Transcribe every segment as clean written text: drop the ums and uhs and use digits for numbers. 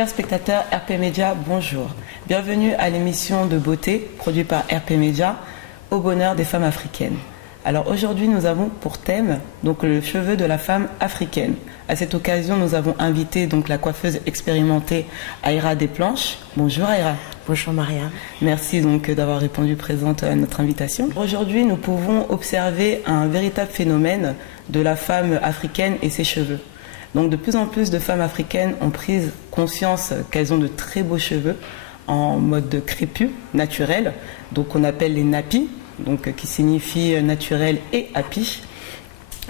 Chers spectateurs RP Média, bonjour. Bienvenue à l'émission de beauté produite par RP Média au bonheur des femmes africaines. Alors aujourd'hui, nous avons pour thème donc le cheveu de la femme africaine. À cette occasion, nous avons invité donc la coiffeuse expérimentée Aïra Desplanches. Bonjour Aïra. Bonjour Maria. Merci donc d'avoir répondu présente à notre invitation. Aujourd'hui, nous pouvons observer un véritable phénomène de la femme africaine et ses cheveux. Donc de plus en plus de femmes africaines ont pris conscience qu'elles ont de très beaux cheveux en mode crépus, naturel, donc on appelle les nappies, donc qui signifie naturel et happy.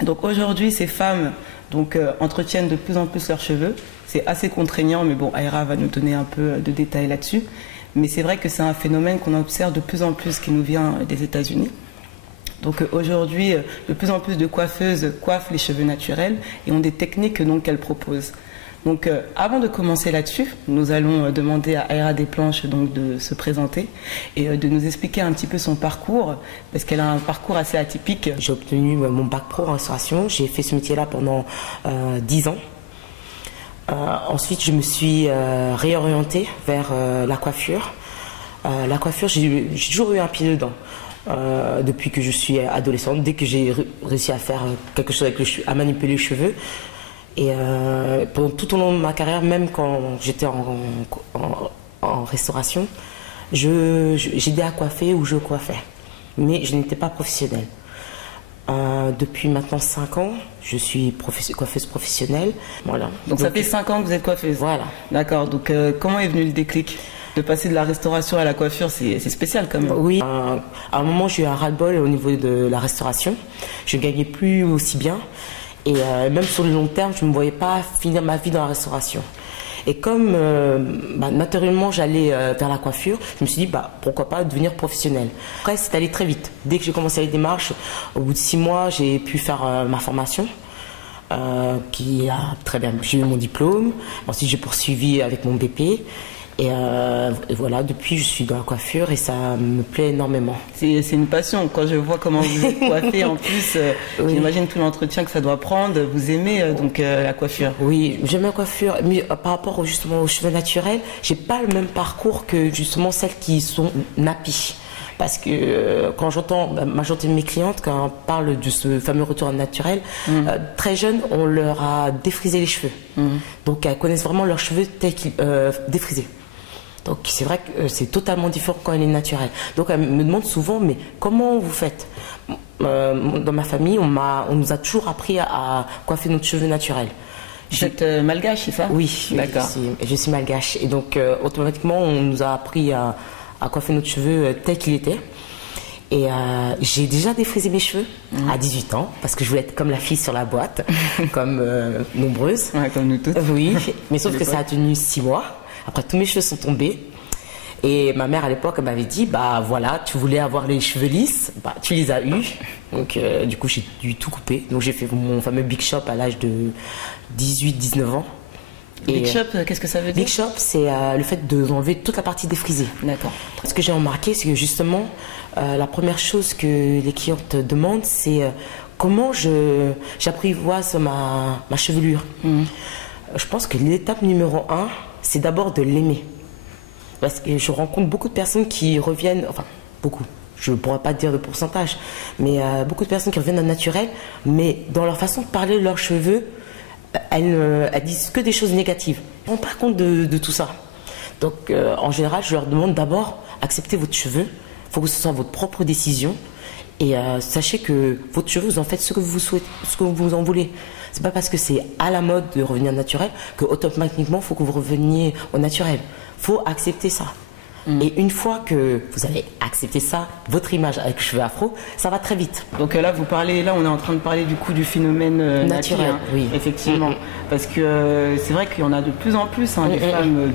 Donc aujourd'hui, ces femmes entretiennent de plus en plus leurs cheveux. C'est assez contraignant, mais bon, Aïra va nous donner un peu de détails là-dessus. Mais c'est vrai que c'est un phénomène qu'on observe de plus en plus qui nous vient des États-Unis. Donc aujourd'hui, de plus en plus de coiffeuses coiffent les cheveux naturels et ont des techniques qu'elles proposent. Donc avant de commencer là-dessus, nous allons demander à Aïra Desplanches de se présenter et de nous expliquer un petit peu son parcours, parce qu'elle a un parcours assez atypique. J'ai obtenu mon bac pro en restauration, j'ai fait ce métier-là pendant 10 ans. Ensuite, je me suis réorientée vers la coiffure. La coiffure, j'ai toujours eu un pied dedans. Depuis que je suis adolescente, dès que j'ai réussi à faire quelque chose avec à manipuler les cheveux. Et pendant tout au long de ma carrière, même quand j'étais en restauration, j'aidais à coiffer ou je coiffais. Mais je n'étais pas professionnelle. Depuis maintenant 5 ans, je suis coiffeuse professionnelle. Voilà. Donc ça fait 5 ans que vous êtes coiffeuse. Voilà. D'accord. Donc comment est venu le déclic ? De passer de la restauration à la coiffure, c'est spécial quand même. Oui, à un moment j'ai eu un ras-le-bol au niveau de la restauration. Je ne gagnais plus aussi bien. Et même sur le long terme, je ne me voyais pas finir ma vie dans la restauration. Et comme naturellement j'allais vers la coiffure, je me suis dit pourquoi pas devenir professionnelle. Après c'est allé très vite. Dès que j'ai commencé les démarches, au bout de 6 mois, j'ai pu faire ma formation. Qui a très bien. J'ai eu mon diplôme. Ensuite j'ai poursuivi avec mon BP. Et voilà, depuis je suis dans la coiffure et ça me plaît énormément. C'est une passion. Quand je vois comment vous êtes coiffée en plus, oui. J'imagine tout l'entretien que ça doit prendre. Vous aimez la coiffure? Oui, j'aime la coiffure. Mais par rapport justement aux cheveux naturels, j'ai pas le même parcours que justement celles qui sont nappies. Parce que quand j'entends la majorité de mes clientes, quand on parle de ce fameux retour à naturel, très jeunes, on leur a défrisé les cheveux. Donc elles connaissent vraiment leurs cheveux tels qu'ils défrisés. Donc c'est vrai que c'est totalement différent quand elle est naturelle. Donc elle me demande souvent, mais comment vous faites? Dans ma famille, on nous a toujours appris à coiffer notre cheveux naturel. Vous êtes malgache, c'est ça? Oui, d'accord. Je suis malgache. Et donc automatiquement, on nous a appris à coiffer notre cheveux tel qu'il était. Et j'ai déjà défrisé mes cheveux à 18 ans, parce que je voulais être comme la fille sur la boîte, comme nombreuses. Ouais, comme nous toutes. Oui, mais sauf que ça a tenu 6 mois. Après, tous mes cheveux sont tombés. Et ma mère, à l'époque, elle m'avait dit, voilà, tu voulais avoir les cheveux lisses, tu les as eus. Donc, du coup, j'ai dû tout couper. Donc, j'ai fait mon fameux Big Shop à l'âge de 18-19 ans. Big Shop, qu'est-ce que ça veut dire? Big Shop, c'est le fait d'enlever toute la partie défrisée. D'accord. Ce que j'ai remarqué, c'est que justement, la première chose que les clientes demandent, c'est comment j'apprivoise ma chevelure. Je pense que l'étape numéro 1, c'est d'abord de l'aimer. Parce que je rencontre beaucoup de personnes qui reviennent, enfin beaucoup, je ne pourrais pas dire de pourcentage, mais beaucoup de personnes qui reviennent au naturel, mais dans leur façon de parler de leurs cheveux, elles disent que des choses négatives. Elles ne se rendent pas compte de tout ça. Donc en général, je leur demande d'abord, acceptez votre cheveu, il faut que ce soit votre propre décision, et sachez que votre cheveu, vous en faites ce que vous souhaitez, ce que vous en voulez. C'est pas parce que c'est à la mode de revenir naturel que automatiquement il faut que vous reveniez au naturel. Il faut accepter ça. Et une fois que vous avez accepté ça, votre image avec les cheveux afro, ça va très vite. Donc là, on est en train de parler du coup du phénomène naturel, oui. Effectivement. Parce que c'est vrai qu'il y en a de plus en plus, les femmes,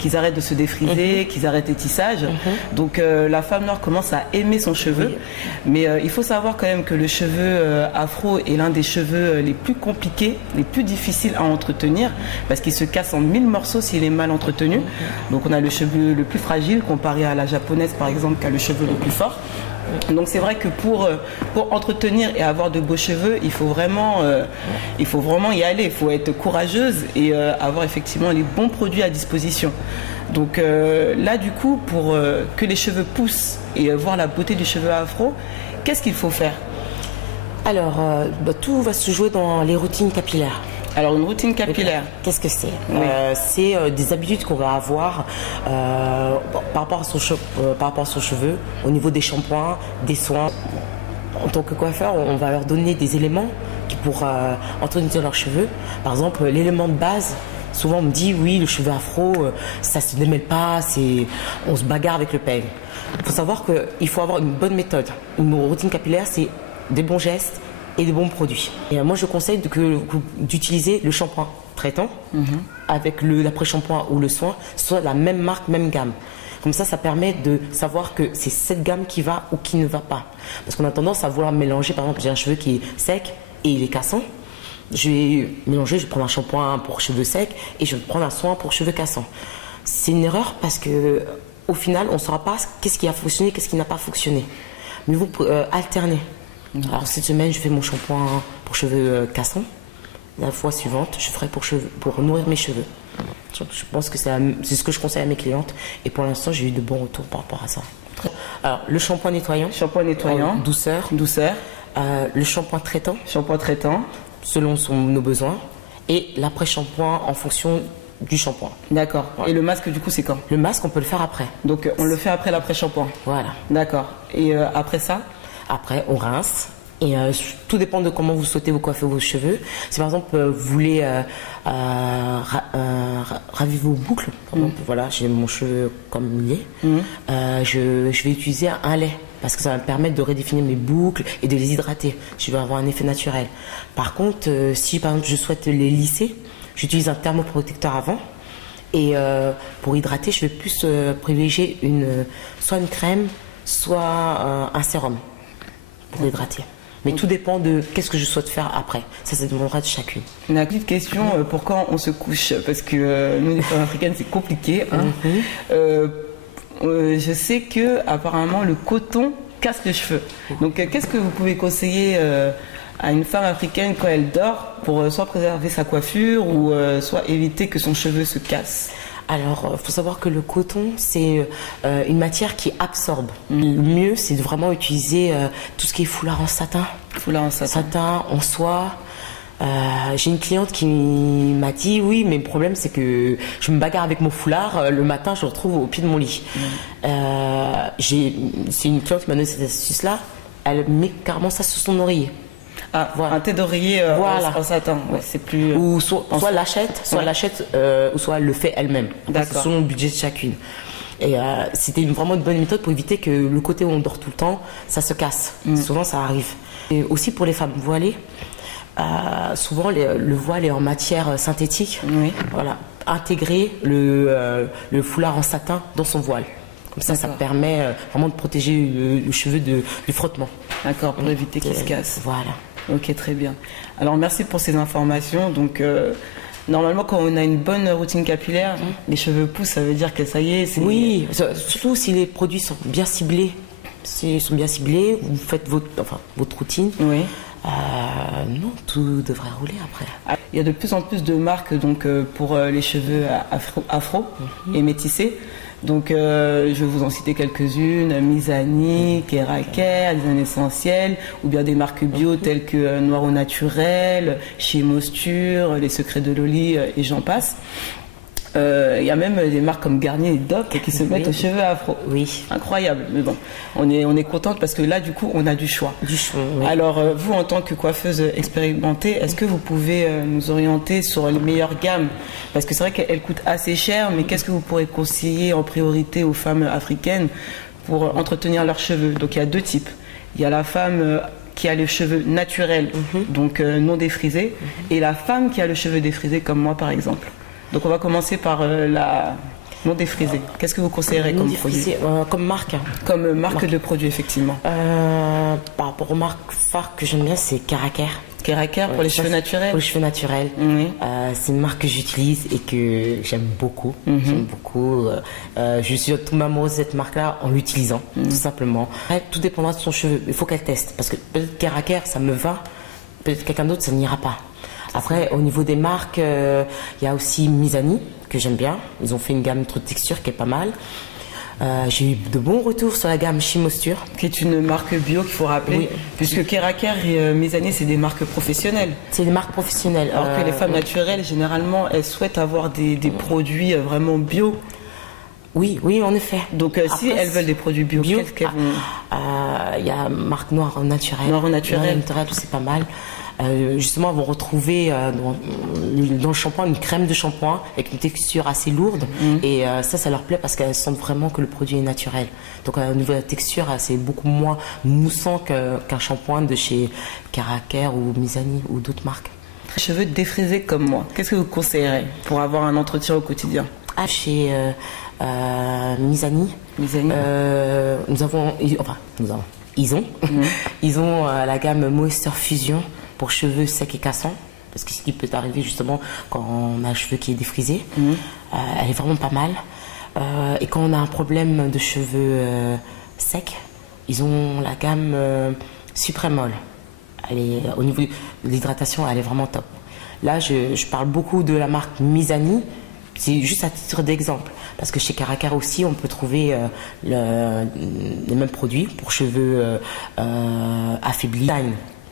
qu'ils arrêtent de se défriser, qu'ils arrêtent les tissages. Donc la femme noire commence à aimer son cheveu. Mais il faut savoir quand même que le cheveu afro est l'un des cheveux les plus compliqués, les plus difficiles à entretenir, parce qu'il se casse en 1000 morceaux s'il est mal entretenu. Donc on a le cheveu le plus fragile comparé à la japonaise par exemple qui a le cheveu le plus fort. Donc c'est vrai que pour entretenir et avoir de beaux cheveux, il faut vraiment y aller, il faut être courageuse et avoir effectivement les bons produits à disposition. Donc là du coup, pour que les cheveux poussent et voir la beauté du cheveu afro, qu'est-ce qu'il faut faire? Alors, tout va se jouer dans les routines capillaires. Alors une routine capillaire, qu'est-ce que c'est? Oui. C'est des habitudes qu'on va avoir par rapport à son cheveu, au niveau des shampoings, des soins. En tant que coiffeur, on va leur donner des éléments pour entretenir leurs cheveux. Par exemple, l'élément de base, souvent on me dit oui, le cheveu afro, ça se démêle pas, on se bagarre avec le peigne. Il faut savoir qu'il faut avoir une bonne méthode. Une routine capillaire, c'est des bons gestes et des bons produits. Et moi, je conseille d'utiliser le shampoing traitant avec l'après-shampoing ou le soin, soit la même marque, même gamme. Comme ça permet de savoir que c'est cette gamme qui va ou qui ne va pas. Parce qu'on a tendance à vouloir mélanger. Par exemple, j'ai un cheveu qui est sec et il est cassant. Je vais mélanger, je vais prendre un shampoing pour cheveux secs et je vais prendre un soin pour cheveux cassants. C'est une erreur parce que au final, on ne saura pas qu'est-ce qui a fonctionné, qu'est-ce qui n'a pas fonctionné. Mais vous alterner. Alors cette semaine, je fais mon shampoing pour cheveux cassants. La fois suivante, je ferai pour nourrir mes cheveux. Je pense que c'est ce que je conseille à mes clientes. Et pour l'instant, j'ai eu de bons retours par rapport à ça. Alors, le shampoing nettoyant. Shampoing nettoyant. Douceur. Douceur. Le shampoing traitant. Shampoing traitant. Selon nos besoins. Et l'après-shampoing en fonction du shampoing. D'accord. Ouais. Et le masque, du coup, c'est quand? Le masque, on peut le faire après. Donc, on le fait après l'après-shampoing. Voilà. D'accord. Et après ça? Après, on rince. Et tout dépend de comment vous souhaitez vous coiffer vos cheveux. Si par exemple vous voulez raviver vos boucles, voilà, j'ai mon cheveu comme il est, je vais utiliser un lait parce que ça va me permettre de redéfinir mes boucles et de les hydrater. Je vais avoir un effet naturel. Par contre, si par exemple je souhaite les lisser, j'utilise un thermoprotecteur avant. Et pour hydrater, je vais plus privilégier soit une crème, soit un sérum pour hydrater. Mais tout dépend de qu'est-ce que je souhaite faire après. Ça demandera de chacune. Une petite question pour quand on se couche, parce que nous, les femmes africaines, c'est compliqué. Hein. Je sais que apparemment le coton casse les cheveux. Donc, qu'est-ce que vous pouvez conseiller à une femme africaine quand elle dort pour soit préserver sa coiffure ou soit éviter que son cheveu se casse? Alors, il faut savoir que le coton, c'est une matière qui absorbe. Le mieux, c'est de vraiment utiliser tout ce qui est foulard en satin. Foulard en satin. Satin, en soie. J'ai une cliente qui m'a dit, oui, mais le problème, c'est que je me bagarre avec mon foulard. Le matin, je le retrouve au pied de mon lit. C'est une cliente qui m'a donné cette astuce-là. Elle met carrément ça sur son oreiller. Ah, voilà. Un thé d'oreiller en satin, ouais, c'est plus... Ou soit l'achète, ou soit elle le fait elle-même. C'est selon le budget de chacune. Et c'était vraiment une bonne méthode pour éviter que le côté où on dort tout le temps, ça se casse. Souvent, ça arrive. Et aussi pour les femmes voilées, souvent le voile est en matière synthétique. Voilà. Intégrer le foulard en satin dans son voile. Comme ça permet vraiment de protéger le cheveu du frottement. D'accord, pour éviter qu'il se casse. Voilà. Ok, très bien. Alors, merci pour ces informations. Donc, normalement, quand on a une bonne routine capillaire, les cheveux poussent, ça veut dire que ça y est. Oui, surtout si les produits sont bien ciblés. S'ils sont bien ciblés, vous faites votre routine. Oui. Non, tout devrait rouler après. Il y a de plus en plus de marques donc, pour les cheveux afro et métissés. Donc, je vais vous en citer quelques-unes, Mizani, Keraker, Design Essentiel, ou bien des marques bio telles que Noir au Naturel, Chez Mosture, Les Secrets de Loli, et j'en passe. Il y a même des marques comme Garnier et Doc qui se mettent aux cheveux afro. Oui. Incroyable. Mais bon, on est contente parce que là, du coup, on a du choix. Du choix, oui. Alors, vous, en tant que coiffeuse expérimentée, est-ce que vous pouvez nous orienter sur les meilleures gammes? Parce que c'est vrai qu'elles coûtent assez cher, mais qu'est-ce que vous pourrez conseiller en priorité aux femmes africaines pour entretenir leurs cheveux? Donc, il y a deux types. Il y a la femme qui a les cheveux naturels, donc non défrisés, et la femme qui a le cheveu défrisé, comme moi, par exemple. Donc on va commencer par Non défrisé. Qu'est-ce que vous conseillerez comme produit? Comme marque. Comme marque de produit, effectivement. Par rapport aux marques phares que j'aime bien, c'est Caracaire. Caracaire pour les cheveux naturels. Pour les cheveux naturels. Oui. C'est une marque que j'utilise et que j'aime beaucoup. J'aime beaucoup. Je suis tombée amoureuse de cette marque-là en l'utilisant, tout simplement. Tout dépendra de son cheveu. Il faut qu'elle teste. Parce que peut-être Caracaire, ça me va. Peut-être quelqu'un d'autre, ça n'ira pas. Après, au niveau des marques, il y a aussi Mizani, que j'aime bien. Ils ont fait une gamme de texture qui est pas mal. J'ai eu de bons retours sur la gamme Chimosture. Qui est une marque bio qu'il faut rappeler, oui. Puisque Caracaire et Mizani, c'est des marques professionnelles. C'est des marques professionnelles. Alors que les femmes naturelles, généralement, elles souhaitent avoir des produits vraiment bio. Oui, en effet. Donc après, si elles veulent des produits bio, qu'est-ce qu'elles vont... Il y a marque Noir Naturel. Noir Naturel, c'est pas mal. Justement, elles vont retrouver dans le shampoing une crème de shampoing avec une texture assez lourde. Et ça leur plaît parce qu'elles sentent vraiment que le produit est naturel. Donc au niveau de la texture, c'est beaucoup moins moussant qu'un shampoing de chez Caracaire ou Mizani ou d'autres marques. Cheveux défrisés comme moi, qu'est-ce que vous conseillerez pour avoir un entretien au quotidien? Chez Mizani, ils ont la gamme Moisture Fusion pour cheveux secs et cassants, parce que ce qui peut arriver justement quand on a un cheveu qui est défrisé, elle est vraiment pas mal. Et quand on a un problème de cheveux secs, ils ont la gamme Supremol. Au niveau de l'hydratation, elle est vraiment top. Là, je parle beaucoup de la marque Mizani. C'est juste à titre d'exemple, parce que chez Caracaire aussi, on peut trouver les mêmes produits pour cheveux affaiblis.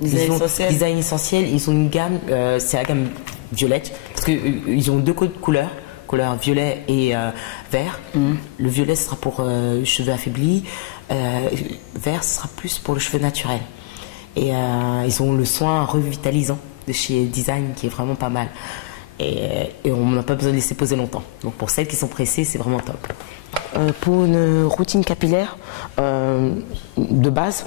Design essentiel, ils ont une gamme, c'est la gamme violette, parce qu'ils ont deux couleurs, couleur violet et vert. Le violet sera pour cheveux affaiblis, vert sera plus pour le cheveu naturel. Et ils ont le soin revitalisant de chez Design qui est vraiment pas mal. Et on n'a pas besoin de laisser poser longtemps. Donc pour celles qui sont pressées, c'est vraiment top. Pour une routine capillaire de base,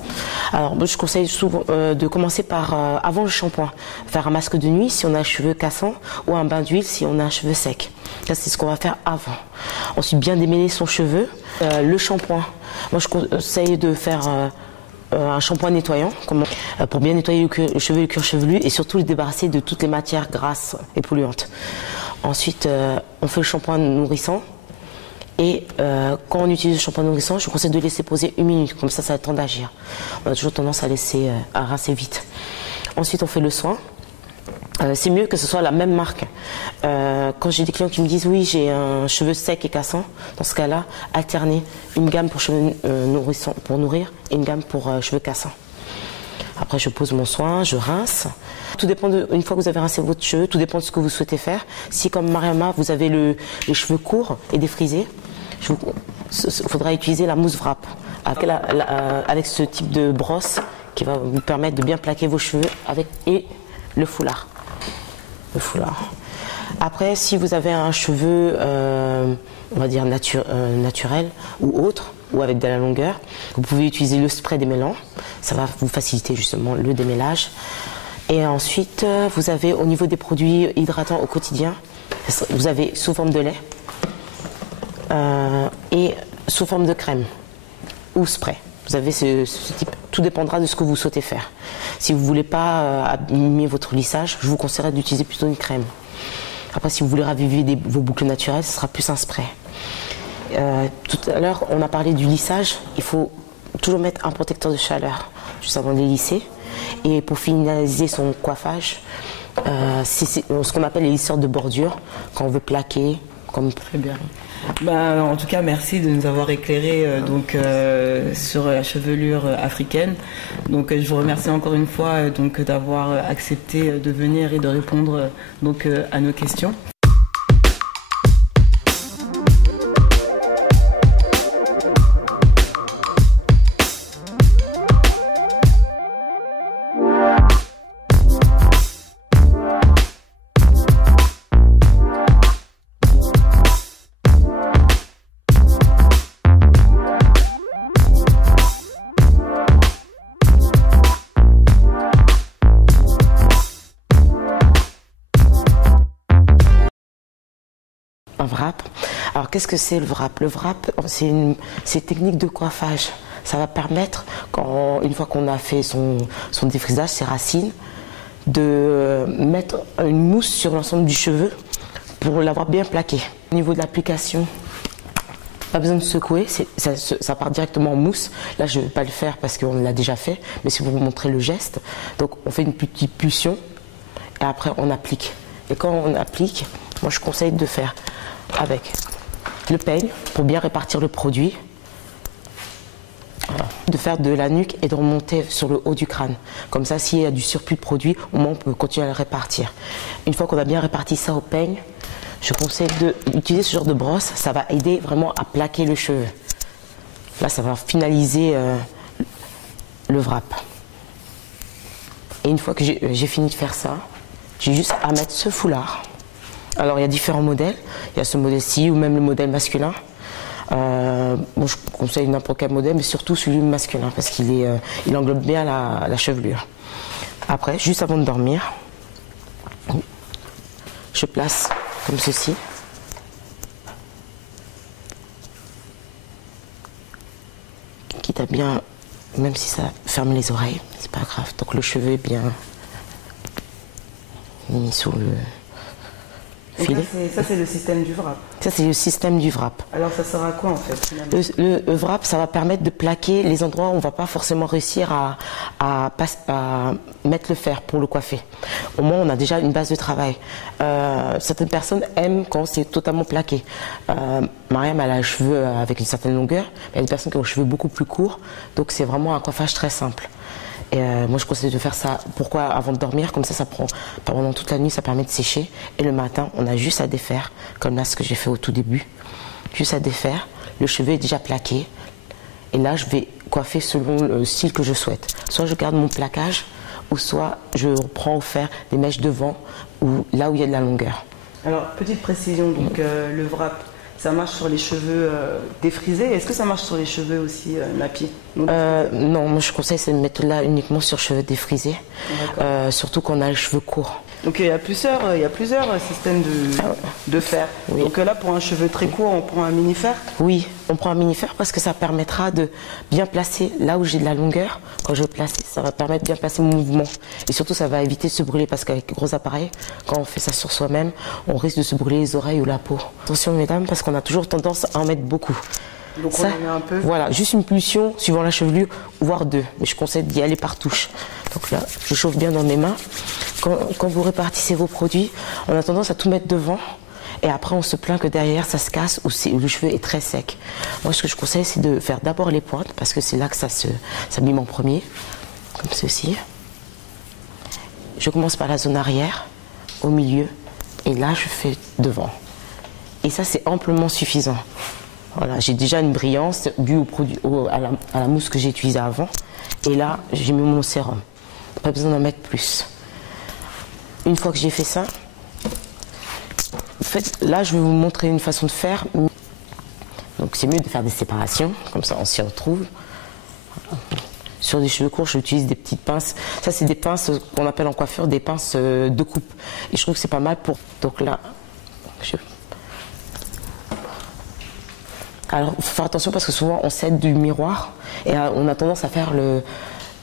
alors je conseille souvent de commencer par avant le shampoing, faire un masque de nuit si on a un cheveu cassant ou un bain d'huile si on a un cheveu sec. Ça c'est ce qu'on va faire avant. Ensuite bien démêler son cheveu. Le shampoing, moi je conseille de faire un shampoing nettoyant pour bien nettoyer le cheveu et le cuir chevelu et surtout le débarrasser de toutes les matières grasses et polluantes. Ensuite, on fait le shampoing nourrissant et quand on utilise le shampoing nourrissant, je conseille de laisser poser 1 minute, comme ça a le temps d'agir. On a toujours tendance à rincer vite. Ensuite, on fait le soin. C'est mieux que ce soit la même marque. Quand j'ai des clients qui me disent oui, j'ai un cheveu sec et cassant, dans ce cas-là, alterner une gamme pour cheveux nourrissants pour nourrir et une gamme pour cheveux cassants. Après, je pose mon soin, je rince. Tout dépend une fois que vous avez rincé votre cheveu, tout dépend de ce que vous souhaitez faire. Si, comme Mariama, vous avez les cheveux courts et défrisés, il faudra utiliser la mousse wrap avec ce type de brosse qui va vous permettre de bien plaquer vos cheveux et le foulard. Après, si vous avez un cheveu, on va dire naturel ou autre, ou avec de la longueur, vous pouvez utiliser le spray démêlant. Ça va vous faciliter justement le démêlage. Et ensuite, vous avez au niveau des produits hydratants au quotidien, vous avez sous forme de lait et sous forme de crème ou spray. Vous avez ce type, tout dépendra de ce que vous souhaitez faire. Si vous ne voulez pas abîmer votre lissage, je vous conseillerais d'utiliser plutôt une crème. Après, si vous voulez raviver vos boucles naturelles, ce sera plus un spray. Tout à l'heure, on a parlé du lissage. Il faut toujours mettre un protecteur de chaleur juste avant de les lisser. Et pour finaliser son coiffage, c'est ce qu'on appelle les lisseurs de bordure, quand on veut plaquer. Très bien. En tout cas, merci de nous avoir éclairé sur la chevelure africaine. Donc, je vous remercie encore une fois d'avoir accepté de venir et de répondre à nos questions. qu'est-ce que c'est le wrap? Le wrap, c'est une technique de coiffage. Ça va permettre, une fois qu'on a fait son défrisage, ses racines, de mettre une mousse sur l'ensemble du cheveu pour l'avoir bien plaqué. Au niveau de l'application, pas besoin de secouer, ça part directement en mousse. Là, je ne vais pas le faire parce qu'on l'a déjà fait, mais c'est pour vous montrer le geste. Donc, on fait une petite pulsion et après, on applique. Et quand on applique, moi, je conseille de faire avec le peigne pour bien répartir le produit. Voilà. De faire de la nuque et de remonter sur le haut du crâne. Comme ça, s'il y a du surplus de produit, au moins, on peut continuer à le répartir. Une fois qu'on a bien réparti ça au peigne, je conseille d'utiliser ce genre de brosse, ça va aider vraiment à plaquer le cheveu. Là, ça va finaliser le wrap. Et une fois que j'ai fini de faire ça, j'ai juste à mettre ce foulard. Alors, il y a différents modèles. Il y a ce modèle-ci ou même le modèle masculin. Bon, je conseille n'importe quel modèle, mais surtout celui masculin parce qu'il englobe bien la chevelure. Après, juste avant de dormir, je place comme ceci. Quitte à bien, même si ça ferme les oreilles, c'est pas grave. Donc le cheveu est bien mis sous le filet. Ça c'est le système du wrap. Ça c'est le système du wrap. Alors ça sert à quoi en fait finalement? Le wrap, ça va permettre de plaquer les endroits où on ne va pas forcément réussir à mettre le fer pour le coiffer. Au moins on a déjà une base de travail. Certaines personnes aiment quand c'est totalement plaqué. Mariam, elle a les cheveux avec une certaine longueur, mais il y a des personnes qui ont les cheveux beaucoup plus courts, donc c'est vraiment un coiffage très simple. Et moi je conseille de faire ça, pourquoi avant de dormir, comme ça prend pendant toute la nuit, ça permet de sécher. Et le matin, on a juste à défaire, comme là ce que j'ai fait au tout début, juste à défaire, le cheveu est déjà plaqué. Et là je vais coiffer selon le style que je souhaite. Soit je garde mon plaquage, ou soit je reprends au fer des mèches devant, ou là où il y a de la longueur. Alors petite précision, donc le wrap, ça marche sur les cheveux défrisés. Est-ce que ça marche sur les cheveux aussi nappis? Non, moi je conseille cette méthode-là uniquement sur cheveux défrisés, surtout quand on a les cheveux courts. Donc il y a plusieurs systèmes de fer. Oui. Donc là, pour un cheveu très court, on prend un mini-fer? Oui, on prend un mini-fer parce que ça permettra de bien placer là où j'ai de la longueur. Quand je vais placer, ça va permettre de bien placer mon mouvement. Et surtout, ça va éviter de se brûler parce qu'avec les gros appareils, quand on fait ça sur soi-même, on risque de se brûler les oreilles ou la peau. Attention mesdames, parce qu'on a toujours tendance à en mettre beaucoup. Donc ça, on en met un peu. Voilà, juste une pulsion suivant la chevelure, voire deux. Mais je conseille d'y aller par touche. Donc là, je chauffe bien dans mes mains. Quand vous répartissez vos produits, on a tendance à tout mettre devant. Et après, on se plaint que derrière, ça se casse ou le cheveu est très sec. Moi, ce que je conseille, c'est de faire d'abord les pointes, parce que c'est là que ça s'abîme en premier. Comme ceci. Je commence par la zone arrière, au milieu. Et là, je fais devant. Et ça, c'est amplement suffisant. Voilà, j'ai déjà une brillance due à la mousse que j'ai utilisée avant. Et là, j'ai mis mon sérum. Pas besoin d'en mettre plus. Une fois que j'ai fait ça, en fait, là, je vais vous montrer une façon de faire. Donc, c'est mieux de faire des séparations, comme ça, on s'y retrouve. Sur des cheveux courts, j'utilise des petites pinces. Ça, c'est des pinces qu'on appelle en coiffure des pinces de coupe. Et je trouve que c'est pas mal pour. Donc là, alors, il faut faire attention parce que souvent on s'aide du miroir et on a tendance à faire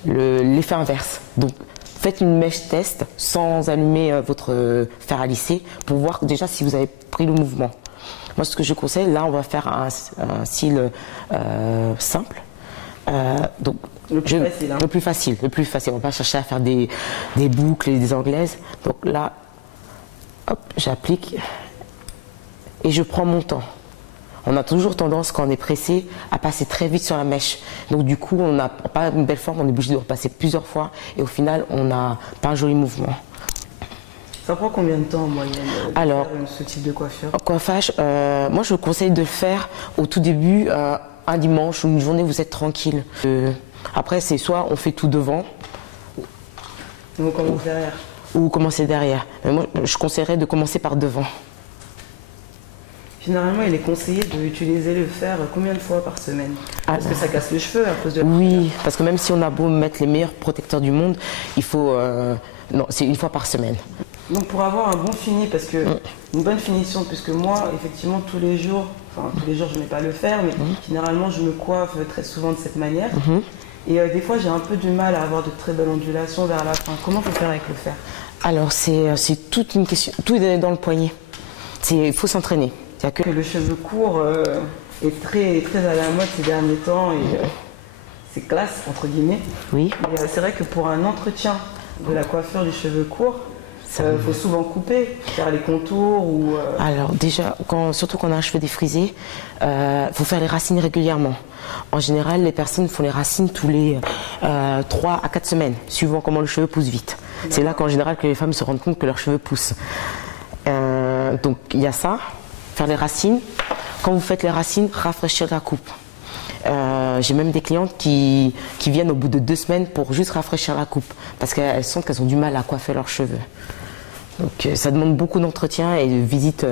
l'effet inverse. Donc, faites une mèche test sans allumer votre fer à lisser pour voir déjà si vous avez pris le mouvement. Moi, ce que je conseille, là, on va faire un cil simple. Donc, le plus facile. On ne va pas chercher à faire des boucles et des anglaises. Donc là, hop, j'applique et je prends mon temps. On a toujours tendance, quand on est pressé, à passer très vite sur la mèche. Donc du coup, on n'a pas une belle forme, on est obligé de repasser plusieurs fois et au final, on n'a pas un joli mouvement. Ça prend combien de temps en moyenne de faire ce type de coiffure? Coiffage, moi je vous conseille de le faire au tout début, un dimanche ou une journée où vous êtes tranquille. Après, c'est soit on fait tout devant, ou on commence derrière. Ou commencer derrière. Mais moi, je conseillerais de commencer par devant. Généralement, il est conseillé d'utiliser le fer combien de fois par semaine? Parce que ça casse les cheveux à cause de... Oui, parce que même si on a beau mettre les meilleurs protecteurs du monde, il faut... non, c'est une fois par semaine. Donc pour avoir un bon fini, parce que une bonne finition, puisque moi, effectivement, tous les jours, enfin, tous les jours je n'ai pas à le faire, mais généralement je me coiffe très souvent de cette manière. Et des fois j'ai un peu du mal à avoir de très belles ondulations vers la fin. Comment faut faire avec le fer? Alors c'est toute une question, tout est dans le poignet. Il faut s'entraîner. Que le cheveu court est très à la mode ces derniers temps et c'est classe entre guillemets. Oui. Mais c'est vrai que pour un entretien de la coiffure du cheveu court, il faut souvent couper, faire les contours ou... Alors déjà, surtout quand on a un cheveu défrisé, faut faire les racines régulièrement. En général, les personnes font les racines tous les 3 à 4 semaines, suivant comment le cheveu pousse vite. C'est là qu'en général que les femmes se rendent compte que leurs cheveux poussent. Donc il y a ça, faire les racines. Quand vous faites les racines, rafraîchir la coupe. J'ai même des clientes qui viennent au bout de 2 semaines pour juste rafraîchir la coupe parce qu'elles sentent qu'elles ont du mal à coiffer leurs cheveux. Donc ça demande beaucoup d'entretien et de visite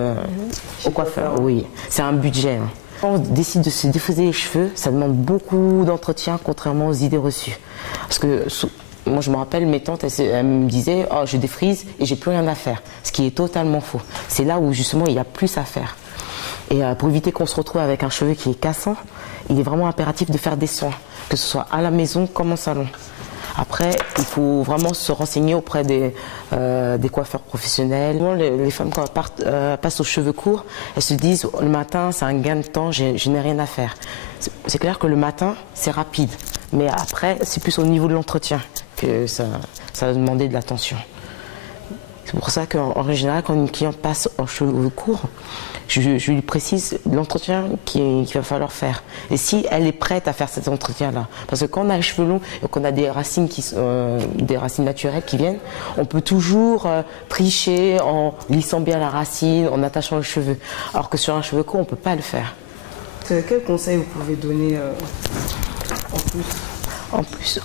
au coiffeur. Oui, c'est un budget. Quand on décide de se défriser les cheveux, ça demande beaucoup d'entretien contrairement aux idées reçues. Parce que moi je me rappelle, mes tantes elles me disaient oh, je défrise et j'ai plus rien à faire. Ce qui est totalement faux. C'est là où justement il y a plus à faire. Et pour éviter qu'on se retrouve avec un cheveu qui est cassant, il est vraiment impératif de faire des soins, que ce soit à la maison comme au salon. Après, il faut vraiment se renseigner auprès des coiffeurs professionnels. Les femmes, quand elles passent aux cheveux courts, elles se disent le matin, c'est un gain de temps, je n'ai rien à faire. C'est clair que le matin, c'est rapide. Mais après, c'est plus au niveau de l'entretien que ça va demander de l'attention. C'est pour ça qu'en général, quand une cliente passe aux cheveux courts, je lui précise l'entretien qu'il va falloir faire. Et si elle est prête à faire cet entretien-là. Parce que quand on a les cheveux longs et qu'on a des racines naturelles qui viennent, on peut toujours tricher en lissant bien la racine, en attachant le cheveu. Alors que sur un cheveu court, on ne peut pas le faire. Quels conseils vous pouvez donner en plus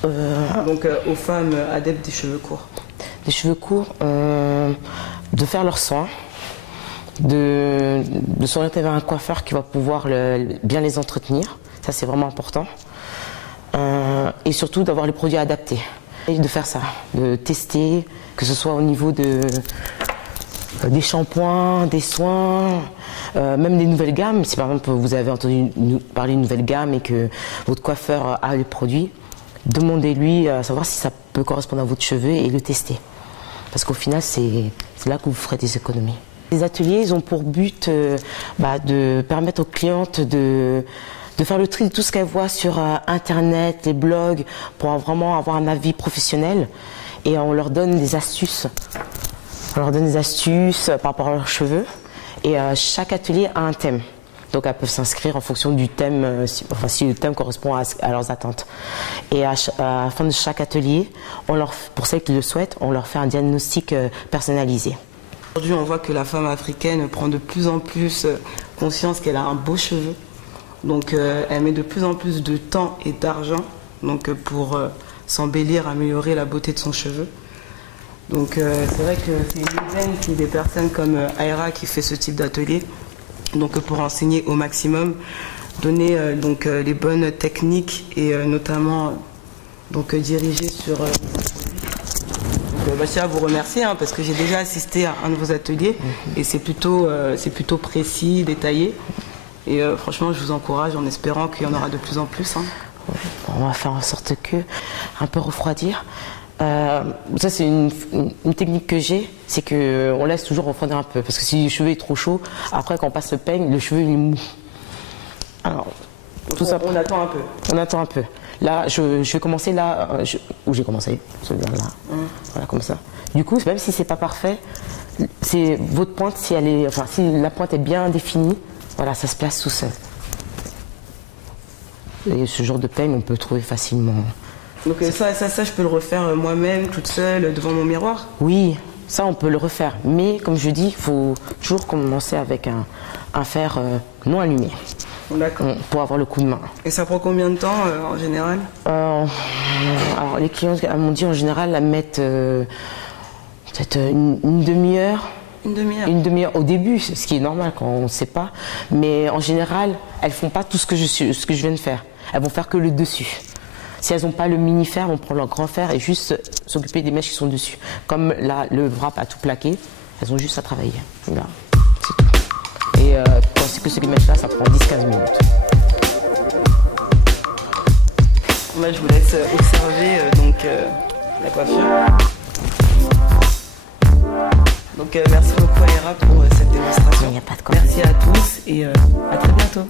Donc aux femmes adeptes des cheveux courts? Des cheveux courts, de faire leurs soins. De s'orienter vers un coiffeur qui va pouvoir bien les entretenir, ça c'est vraiment important, et surtout d'avoir les produits adaptés, et de faire ça, de tester, que ce soit au niveau des shampoings, des soins, même des nouvelles gammes. Si par exemple vous avez entendu parler d'une nouvelle gamme et que votre coiffeur a les produits, demandez-lui à savoir si ça peut correspondre à votre cheveu et le tester, parce qu'au final c'est là que vous ferez des économies. Les ateliers, ils ont pour but de permettre aux clientes de faire le tri de tout ce qu'elles voient sur Internet, les blogs, pour vraiment avoir un avis professionnel. Et on leur donne des astuces. On leur donne des astuces par rapport à leurs cheveux. Et chaque atelier a un thème. Donc elles peuvent s'inscrire en fonction du thème, si le thème correspond à leurs attentes. Et à la fin de chaque atelier, pour celles qui le souhaitent, on leur fait un diagnostic personnalisé. Aujourd'hui, on voit que la femme africaine prend de plus en plus conscience qu'elle a un beau cheveu. Donc, elle met de plus en plus de temps et d'argent pour s'embellir, améliorer la beauté de son cheveu. Donc, c'est vrai que c'est une dizaine des personnes comme Aïra qui fait ce type d'atelier. Donc, pour enseigner au maximum, donner les bonnes techniques et notamment diriger sur je tiens à vous remercier parce que j'ai déjà assisté à un de vos ateliers et c'est plutôt précis, détaillé. Et franchement, je vous encourage en espérant qu'il y en aura de plus en plus. On va faire en sorte un peu refroidir. Ça, c'est une technique que j'ai, c'est qu'on laisse toujours refroidir un peu. Parce que si le cheveu est trop chaud, après, quand on passe le peigne, le cheveu il est mou. Alors, on attend un peu. On attend un peu. Là, je vais commencer là où j'ai commencé. C'est-à-dire là. Voilà, comme ça. Du coup, même si c'est pas parfait, c'est votre pointe, si la pointe est bien définie, voilà, ça se place tout seul. Et ce genre de peigne, on peut trouver facilement. Donc ça, je peux le refaire moi-même, toute seule, devant mon miroir? Oui, ça, on peut le refaire. Mais comme je dis, il faut toujours commencer avec un fer non allumé. D'accord. Pour avoir le coup de main. Et ça prend combien de temps en général? Alors les clients m'ont dit en général elles mettent peut-être une demi-heure. Une demi-heure? Une demi-heure au début, ce qui est normal quand on ne sait pas. Mais en général, elles ne font pas tout ce que je viens de faire. Elles vont faire que le dessus. Si elles n'ont pas le mini-fer, elles vont prendre leur grand fer et juste s'occuper des mèches qui sont dessus. Comme là, le wrap a tout plaqué, elles ont juste à travailler. Là, c'est tout. Et Et tandis que ce mèche là, ça prend 10-15 minutes. Moi, je vous laisse observer la coiffure. Donc merci beaucoup Aïra pour cette démonstration. Il n'y a pas de quoi. Merci à tous et à très bientôt.